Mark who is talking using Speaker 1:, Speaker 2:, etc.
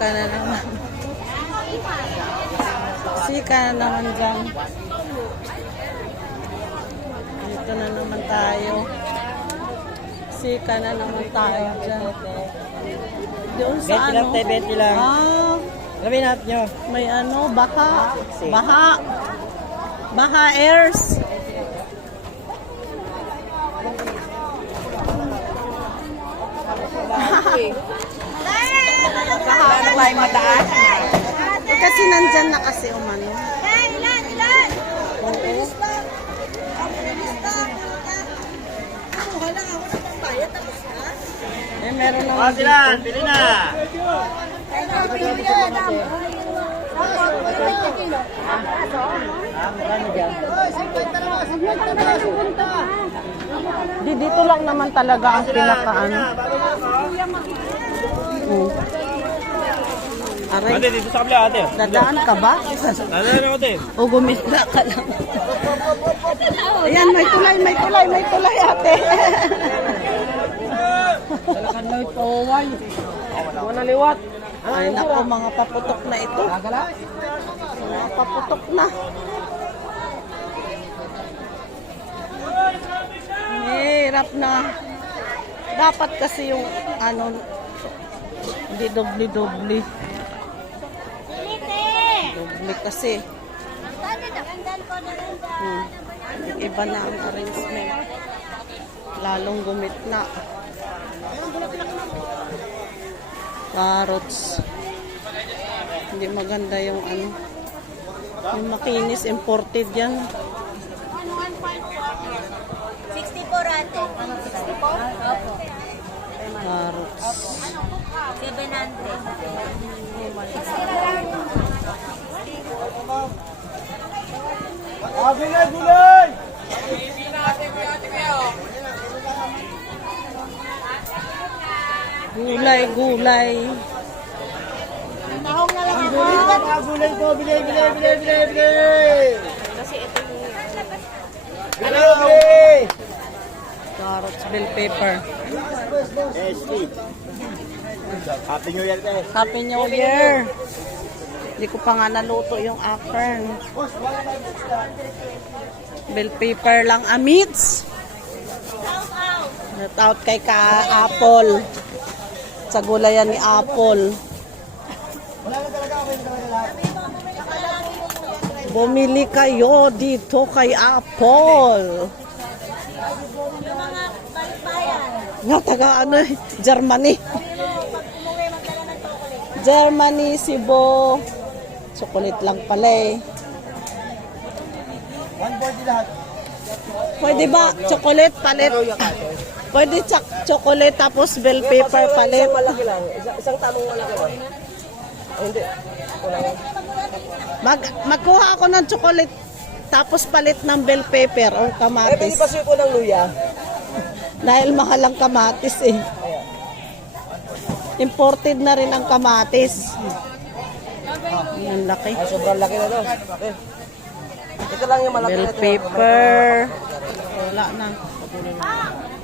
Speaker 1: Sika na naman. Sika na naman dyan. Dito na naman tayo. Sika na naman tayo dyan. Doon sa
Speaker 2: 20 lang, 20 lang. Sabi natin nyo.
Speaker 1: May ano, baha. Baha. Baha airs.
Speaker 3: Paano tayo mataas?
Speaker 1: Kasi nandyan na kasi umano.
Speaker 3: Ilan?
Speaker 1: Eh, meron naman
Speaker 2: Kasi lang, pili na.
Speaker 1: Dito lang naman talaga ang pinakaano. Aray,
Speaker 2: Ate, dito sa kabila, ate.
Speaker 1: dadaan ka ba?
Speaker 2: Dadaan ako, ate.
Speaker 1: O gumitra ka lang. Ayan, may tulay ate.
Speaker 2: Talakan na ito, why? Wala liwat.
Speaker 1: Ay nako, mga paputok na ito. Mga paputok na. Hirap na. Dapat kasi yung ano, hindi dobli-dobli. Dobli kasi. Iba na ang arrangement. Lalong gumit na. Carrots. Hindi maganda yung ano. Yung makinis, imported yan.
Speaker 3: 64 ate. 64? Opo.
Speaker 1: Carrots.
Speaker 3: 700.
Speaker 2: Gulay!
Speaker 1: Gulay.
Speaker 3: Tahong na lang ako.
Speaker 2: Mga gulay ko, bili!
Speaker 3: Kasi ito yung...
Speaker 2: Bili!
Speaker 1: Carrots, bell pepper.
Speaker 2: ST. Happy New Year, guys.
Speaker 1: Happy New Year. Hindi ko pa nga naluto yung akern. Bell pepper lang amits. Shout out kay Apple. Sa gulayan ni Apple. Bumili kayo dito kay Apple.
Speaker 3: Yung mga balikbayan.
Speaker 1: Nga, taga ano, Germany. Germany, Cebu. Chocolate lang pala eh.
Speaker 2: 140 lahat.
Speaker 1: Pwede ba chocolate palit? Pwede chocolate tapos bell pepper palit.
Speaker 2: Malaki lang. Isang tamang malaki lang. Hindi.
Speaker 1: Magkuha ako ng chocolate tapos palit ng bell pepper or kamatis.
Speaker 2: Pasuyo ko ng luya.
Speaker 1: Dahil mahal ang kamatis eh. Imported na rin ang kamatis. Ang laki.
Speaker 2: Sobrang laki na to. Okay. Ito lang yung malaki
Speaker 1: Bell
Speaker 2: na ito.
Speaker 1: pepper. Wala na.